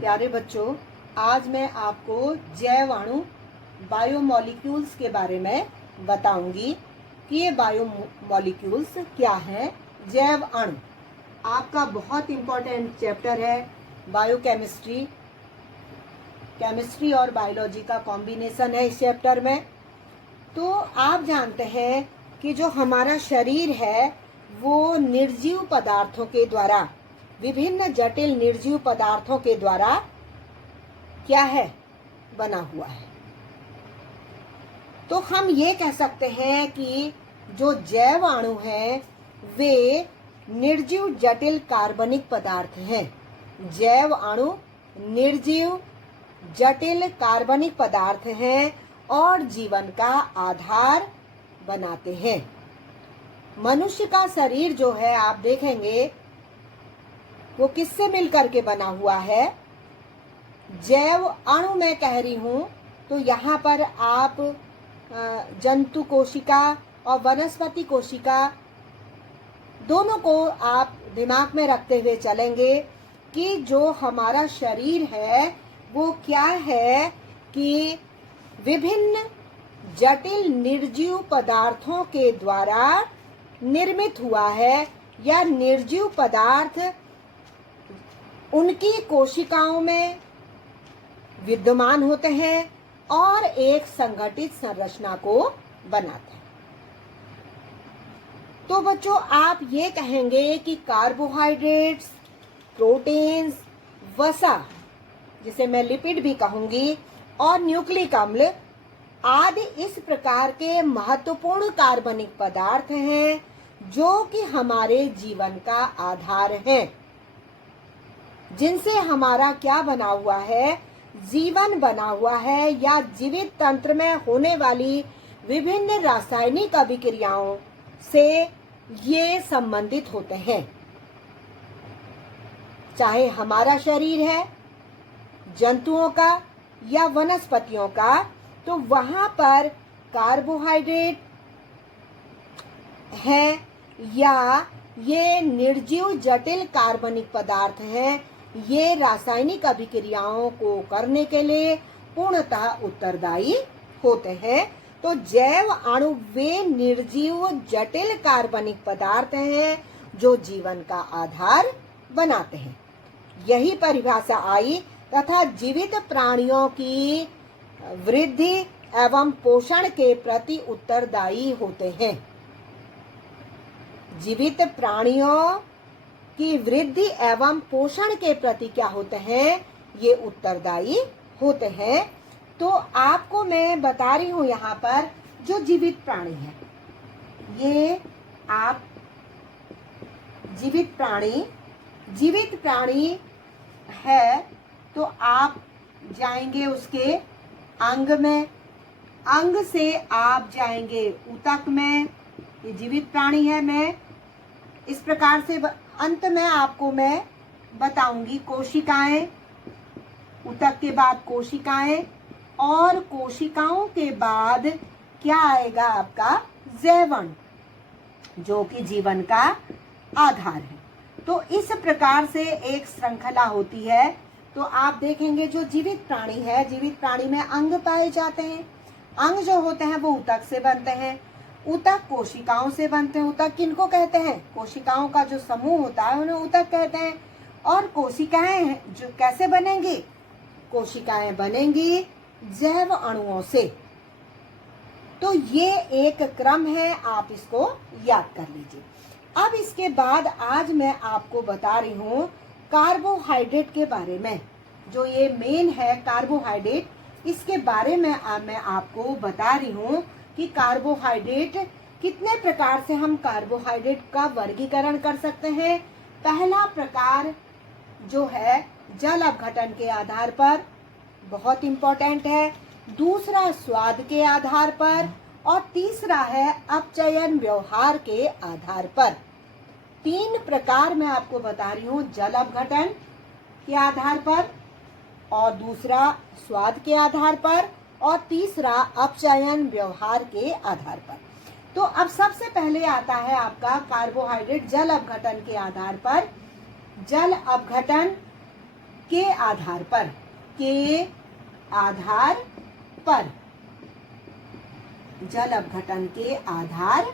प्यारे बच्चों, आज मैं आपको जैव अणु बायोमोलिक्यूल्स के बारे में बताऊंगी कि ये बायोमोलिक्यूल्स क्या है। जैव अणु आपका बहुत इम्पोर्टेंट चैप्टर है। बायोकेमिस्ट्री, केमिस्ट्री और बायोलॉजी का कॉम्बिनेशन है इस चैप्टर में। तो आप जानते हैं कि जो हमारा शरीर है वो निर्जीव पदार्थों के द्वारा, विभिन्न जटिल निर्जीव पदार्थों के द्वारा क्या है, बना हुआ है। तो हम ये कह सकते हैं कि जो जैव अणु हैं वे निर्जीव जटिल कार्बनिक पदार्थ हैं। जैव अणु निर्जीव जटिल कार्बनिक पदार्थ हैं और जीवन का आधार बनाते हैं। मनुष्य का शरीर जो है आप देखेंगे वो किससे मिलकर के बना हुआ है। जैव अणु मैं कह रही हूँ तो यहाँ पर आप जंतु कोशिका और वनस्पति कोशिका दोनों को आप दिमाग में रखते हुए चलेंगे कि जो हमारा शरीर है वो क्या है कि विभिन्न जटिल निर्जीव पदार्थों के द्वारा निर्मित हुआ है, या निर्जीव पदार्थ उनकी कोशिकाओं में विद्यमान होते हैं और एक संगठित संरचना को बनाते हैं। तो बच्चों आप ये कहेंगे कि कार्बोहाइड्रेट्स, प्रोटीन्स, वसा जिसे मैं लिपिड भी कहूंगी, और न्यूक्लिक अम्ल आदि इस प्रकार के महत्वपूर्ण कार्बनिक पदार्थ हैं जो कि हमारे जीवन का आधार है, जिनसे हमारा क्या बना हुआ है, जीवन बना हुआ है, या जीवित तंत्र में होने वाली विभिन्न रासायनिक अभिक्रियाओं से ये संबंधित होते हैं। चाहे हमारा शरीर है, जंतुओं का या वनस्पतियों का, तो वहां पर कार्बोहाइड्रेट है या ये निर्जीव जटिल कार्बनिक पदार्थ हैं, ये रासायनिक अभिक्रियाओं को करने के लिए पूर्णतः उत्तरदायी होते हैं। तो जैव अणु वे निर्जीव जटिल कार्बनिक पदार्थ हैं जो जीवन का आधार बनाते हैं। यही परिभाषा आई तथा जीवित प्राणियों की वृद्धि एवं पोषण के प्रति उत्तरदायी होते हैं। जीवित प्राणियों की वृद्धि एवं पोषण के प्रति क्या होते हैं, ये उत्तरदायी होते हैं। तो आपको मैं बता रही हूं यहाँ पर जो जीवित प्राणी है, ये आप जीवित प्राणी है तो आप जाएंगे उसके अंग में, अंग से आप जाएंगे ऊतक में, ये जीवित प्राणी है। मैं इस प्रकार से अंत में आपको मैं बताऊंगी कोशिकाएं, ऊतक के बाद कोशिकाएं, और कोशिकाओं के बाद क्या आएगा आपका जैव अणु जो कि जीवन का आधार है। तो इस प्रकार से एक श्रृंखला होती है। तो आप देखेंगे जो जीवित प्राणी है, जीवित प्राणी में अंग पाए जाते हैं। अंग जो होते हैं वो ऊतक से बनते हैं, ऊतक कोशिकाओं से बनते हैं। ऊतक किनको कहते हैं, कोशिकाओं का जो समूह होता है उन्हें ऊतक कहते हैं। और कोशिकाएं जो कैसे बनेंगी, कोशिकाएं बनेंगी जैव अणुओं से। तो ये एक क्रम है, आप इसको याद कर लीजिए। अब इसके बाद आज मैं आपको बता रही हूँ कार्बोहाइड्रेट के बारे में। जो ये मेन है कार्बोहाइड्रेट, इसके बारे में मैं आपको बता रही हूँ कि कार्बोहाइड्रेट कितने प्रकार से हम कार्बोहाइड्रेट का वर्गीकरण कर सकते हैं। पहला प्रकार जो है जल अपघटन के आधार पर, बहुत इंपॉर्टेंट है। दूसरा स्वाद के आधार पर, और तीसरा है अपचयन व्यवहार के आधार पर। 3 प्रकार मैं आपको बता रही हूँ, जल अपघटन के आधार पर, और दूसरा स्वाद के आधार पर, और तीसरा अपचयन व्यवहार के आधार पर। तो अब सबसे पहले आता है आपका कार्बोहाइड्रेट जल अपघटन के आधार पर। जल अपघटन के आधार पर, के आधार पर, जल अपघटन के आधार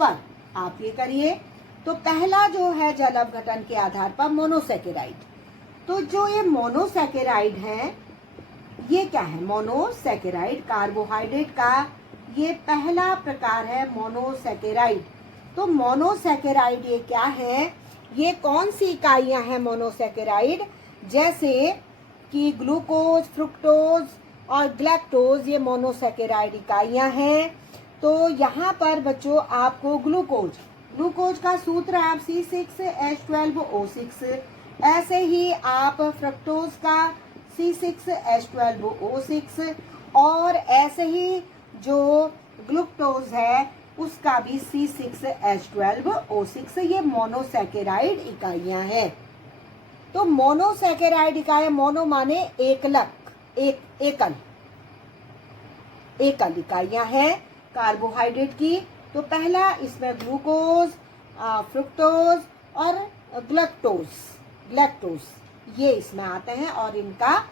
पर आप ये करिए। तो पहला जो है जल अपघटन के आधार पर मोनोसैकेराइड। तो जो ये मोनोसैकेराइड है, ये क्या है? मोनोसैकेराइड कार्बोहाइड्रेट का ये पहला प्रकार है मोनोसैकेराइड। तो मोनोसैकेराइड ये क्या है? ये कौन सी इकाइयां हैं मोनोसैकेराइड? जैसे कि ग्लूकोज, फ्रुक्टोज और ग्लैक्टोज, ये मोनोसैकेराइड इकाइयां हैं। तो यहाँ पर बच्चों आपको ग्लूकोज का सूत्र है आप C6H12O6, ऐसे ही आप फ्रक्टोज का C6H12O6, और ऐसे ही जो ग्लूकोज है उसका भी C6H12O6। ये मोनोसैकेराइड इकाइयां हैं। तो मोनोसैकेराइड इकाइयां, मोनो माने एकल इकाइयां हैं कार्बोहाइड्रेट की। तो पहला इसमें ग्लूकोज, फ्रुक्टोज और ग्लैक्टोज ये इसमें आते हैं, और इनका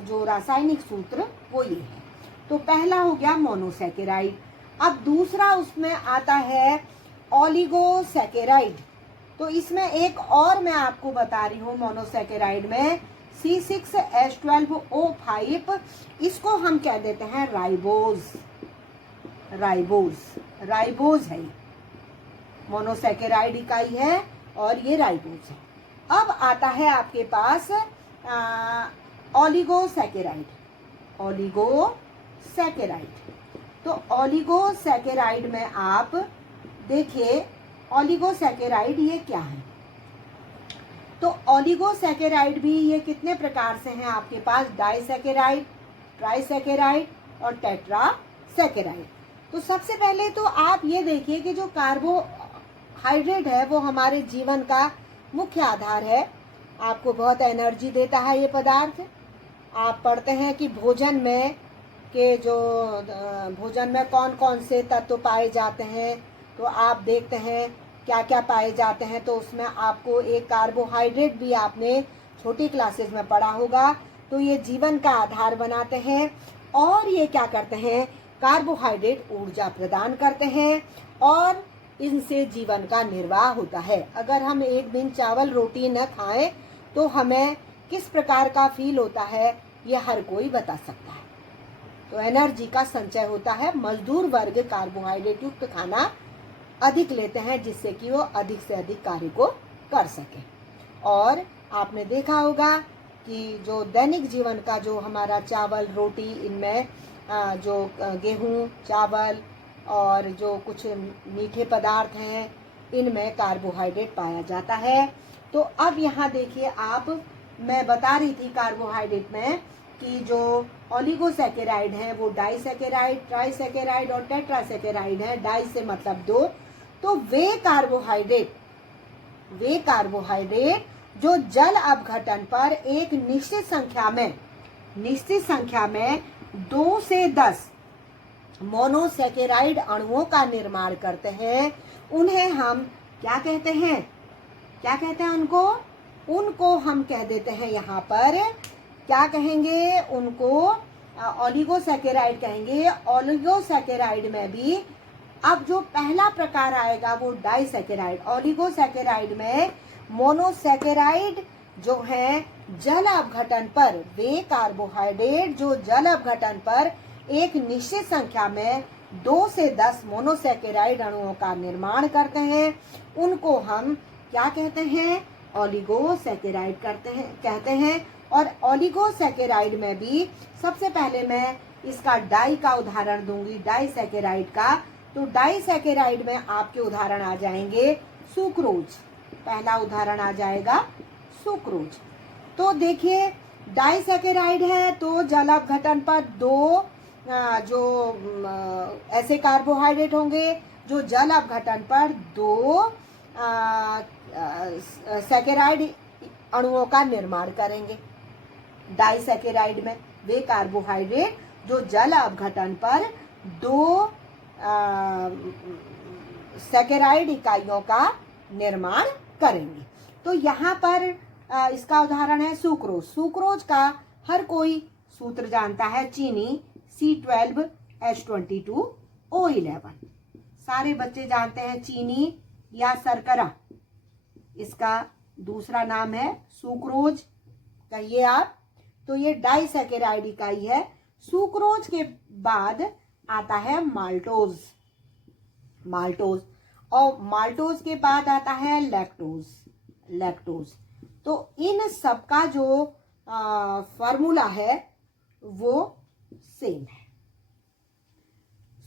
जो रासायनिक सूत्र वो ये है। तो पहला हो गया मोनोसैकेराइड। अब दूसरा उसमें आता है ओलिगोसैकेराइड। तो इसमें एक और मैं आपको बता रही हूँ मोनोसैकेराइड में, C6H12O5, इसको हम कह देते हैं राइबोज है। मोनोसैकेराइड इकाई है और ये राइबोज है। अब आता है आपके पास ओलिगोसैकेराइड। तो ओलिगोसैकेराइड में आप देखिए, ओलिगोसैकेराइड ये क्या है? तो ओलिगोसैकेराइड भी ये कितने प्रकार से हैं आपके पास? डाइसैकेराइड, ट्राइसैकेराइड और टेट्रासैकेराइड। तो सबसे पहले तो आप ये देखिए कि जो कार्बोहाइड्रेट है वो हमारे जीवन का मुख्य आधार है। आपको बहुत एनर्जी देता है ये पदार्थ। आप पढ़ते हैं कि भोजन में कौन कौन से तत्व पाए जाते हैं। तो आप देखते हैं क्या क्या पाए जाते हैं। तो उसमें आपको एक कार्बोहाइड्रेट भी आपने छोटी क्लासेस में पढ़ा होगा। तो ये जीवन का आधार बनाते हैं, और ये क्या करते हैं? कार्बोहाइड्रेट ऊर्जा प्रदान करते हैं, और इनसे जीवन का निर्वाह होता है। अगर हम एक दिन चावल रोटी न खाएं तो हमें किस प्रकार का फील होता है, ये हर कोई बता सकता है। तो एनर्जी का संचय होता है। मजदूर वर्ग कार्बोहाइड्रेट युक्त खाना अधिक लेते हैं, जिससे कि वो अधिक से अधिक कार्य को कर सके। और आपने देखा होगा कि जो दैनिक जीवन का जो हमारा चावल रोटी, इनमें जो गेहूं, चावल और जो कुछ मीठे पदार्थ हैं, इनमें कार्बोहाइड्रेट पाया जाता है। तो अब यहाँ देखिए आप, मैं बता रही थी कार्बोहाइड्रेट में कि जो ओलिगोसैकेराइड है वो डाइसैकेराइड, ट्राइसैकेराइड और टेट्रासैकेराइड है। डाई से मतलब 2। तो वे कार्बोहाइड्रेट जो जल अपघटन पर एक निश्चित संख्या में 2 से 10 मोनोसैकेराइड अणुओं का निर्माण करते हैं, उन्हें हम क्या कहते हैं? उनको हम कह देते हैं, यहाँ पर क्या कहेंगे? उनको ओलिगोसैकेराइड कहेंगे। ओलिगोसैकेराइड में भी अब जो पहला प्रकार आएगा वो डाइसैकेराइड। ओलिगोसैकेराइड में मोनोसैकेराइड जो है जल अपघटन पर, वे कार्बोहाइड्रेट जो जल अपघटन पर एक निश्चित संख्या में 2 से 10 मोनोसैकेराइड अणुओं का निर्माण करते हैं, उनको हम क्या कहते हैं? ओलिगोसैकेराइड कहते हैं। और ओलिगोसैकेराइड में भी सबसे पहले मैं इसका डाई का उदाहरण दूंगी, डाइसैकेराइड का। तो डाइसैकेराइड में आपके उदाहरण आ जाएंगे सुक्रोज, पहला उदाहरण आ जाएगा सुक्रोज। तो देखिए डाइसैकेराइड है तो जल अपघटन पर 2 जो ऐसे कार्बोहाइड्रेट होंगे जो जल अपघटन पर 2 सैकेराइड अणुओं का निर्माण करेंगे। डाइसैकेराइड में वे कार्बोहाइड्रेट जो जल अपघटन पर 2 सैकेराइड इकाइयों का निर्माण करेंगे। तो यहाँ पर इसका उदाहरण है सुक्रोज। सुक्रोज का हर कोई सूत्र जानता है, चीनी C12H22O11। सारे बच्चे जानते हैं चीनी या शर्करा, इसका दूसरा नाम है सुक्रोज, कहिए आप। तो ये डाइसैकेराइड इकाई है। सुक्रोज के बाद आता है माल्टोज, माल्टोज, और माल्टोज के बाद आता है लैक्टोज, लैक्टोज। तो इन सबका जो फॉर्मूला है वो सेम है,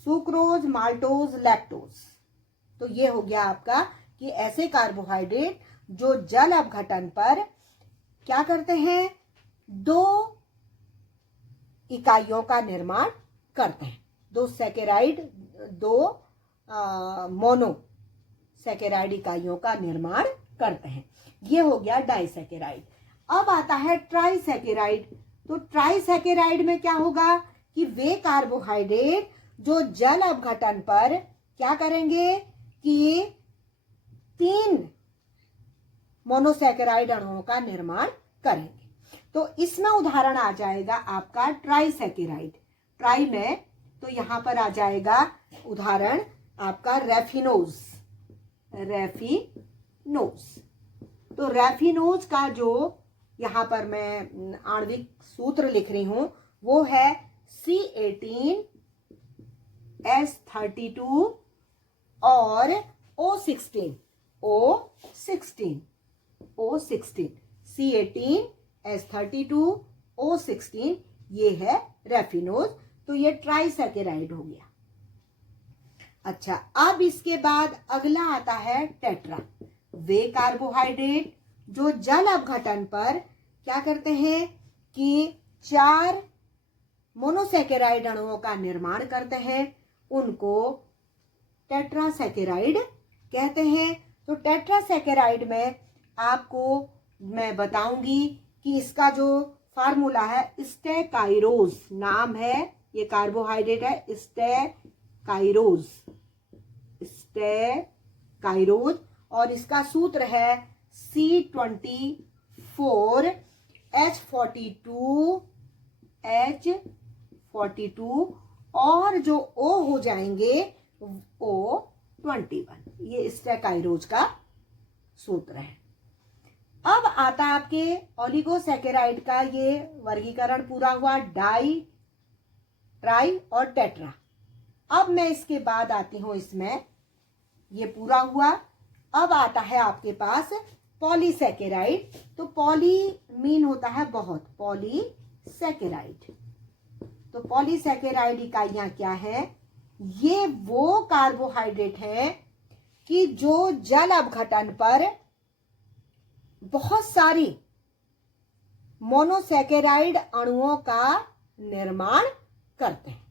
सुक्रोज, माल्टोज, लैक्टोज। तो ये हो गया आपका कि ऐसे कार्बोहाइड्रेट जो जल अपघटन पर क्या करते हैं, दो इकाइयों का निर्माण करते हैं, दो सैकेराइड, दो मोनो सैकेराइड इकाइयों का निर्माण करते हैं। ये हो गया डाइसैकेराइड। अब आता है ट्राइसैकेराइड। तो ट्राइसैकेराइड में क्या होगा कि वे कार्बोहाइड्रेट जो जल अपघटन पर क्या करेंगे कि 3 मोनोसैकेराइड अणुओं का निर्माण करेंगे। तो इसमें उदाहरण आ जाएगा आपका ट्राइसैकेराइड। ट्राई में तो यहां पर आ जाएगा उदाहरण आपका रेफिनोज, रेफिनोज। तो रेफिनोज का जो यहां पर मैं आणविक सूत्र लिख रही हूं वो है C18H32 और O16, C18H32O16, ये है रेफिनोज। तो ये ट्राइसैकेराइड हो गया। अच्छा, अब इसके बाद अगला आता है टेट्रा। वे कार्बोहाइड्रेट जो जल अपघटन पर क्या करते हैं कि 4 मोनोसैकेराइड अणुओं का निर्माण करते हैं, उनको टेट्रासैकेराइड कहते हैं। तो टेट्रासैकेराइड में आपको मैं बताऊंगी कि इसका जो फार्मूला है, स्टेकाइरोज नाम है, ये कार्बोहाइड्रेट है स्टेकाइरोज, स्टेकाइरोज, और इसका सूत्र है C24H42 और जो O हो जाएंगे O21, ये स्टेकाइरोज का सूत्र है। अब आता आपके ओलिगोसैकेराइड का ये वर्गीकरण पूरा हुआ, डाई, ट्राई और टेट्रा। अब मैं इसके बाद आती हूं, इसमें ये पूरा हुआ। अब आता है आपके पास पॉलीसैकेराइड। तो पॉली मीन होता है बहुत, पॉलीसैकेराइड। तो पॉलीसैकेराइड इकाइयां क्या है, ये वो कार्बोहाइड्रेट है कि जो जल अपघटन पर बहुत सारी मोनोसैकेराइड अणुओं का निर्माण करते हैं,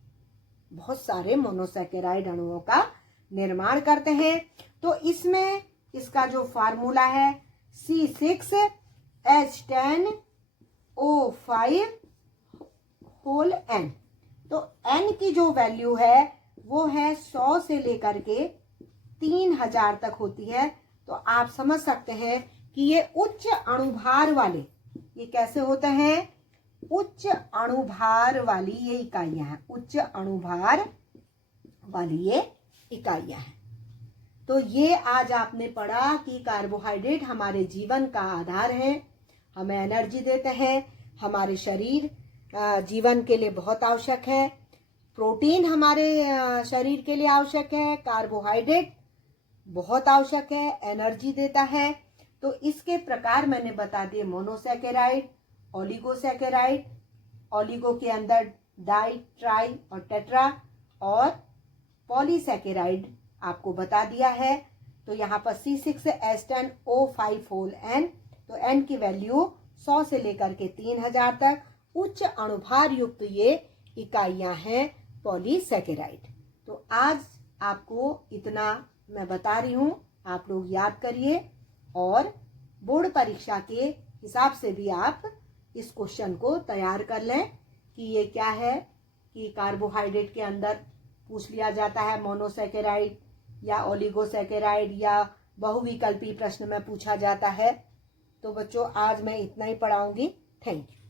बहुत सारे मोनोसैकेराइड अणुओं का निर्माण करते हैं। तो इसमें इसका जो फार्मूला है C6H10O5 तो N की जो वैल्यू है वो है 100 से लेकर के 3000 तक होती है। तो आप समझ सकते हैं कि ये उच्च अणुभार वाले, ये कैसे होते हैं, उच्च अणुभार वाली ये इकाइयां हैं, उच्च अणुभार वाली ये इकाइयां हैं। तो ये आज आपने पढ़ा कि कार्बोहाइड्रेट हमारे जीवन का आधार है, हमें एनर्जी देते हैं, हमारे शरीर जीवन के लिए बहुत आवश्यक है। प्रोटीन हमारे शरीर के लिए आवश्यक है, कार्बोहाइड्रेट बहुत आवश्यक है, एनर्जी देता है। तो इसके प्रकार मैंने बता दिए, मोनोसैकेराइड, ओलिगोसैकेराइड, ओलिगो के अंदर डाई, ट्राई और टेट्रा, और पॉलीसैकेराइड आपको बता दिया है। तो यहाँ पर C6H10O5 तो N की वैल्यू 100 से लेकर के 3000 तक, उच्च अणुभार युक्त ये इकाइयां हैं पॉलीसैकेराइड। तो आज आपको इतना मैं बता रही हूँ, आप लोग याद करिए और बोर्ड परीक्षा के हिसाब से भी आप इस क्वेश्चन को तैयार कर लें कि ये क्या है, कि कार्बोहाइड्रेट के अंदर पूछ लिया जाता है मोनोसैकेराइड या ओलिगोसैकेराइड, या बहुविकल्पी प्रश्न में पूछा जाता है तो बच्चों आज मैं इतना ही पढ़ाऊंगी। Thank you.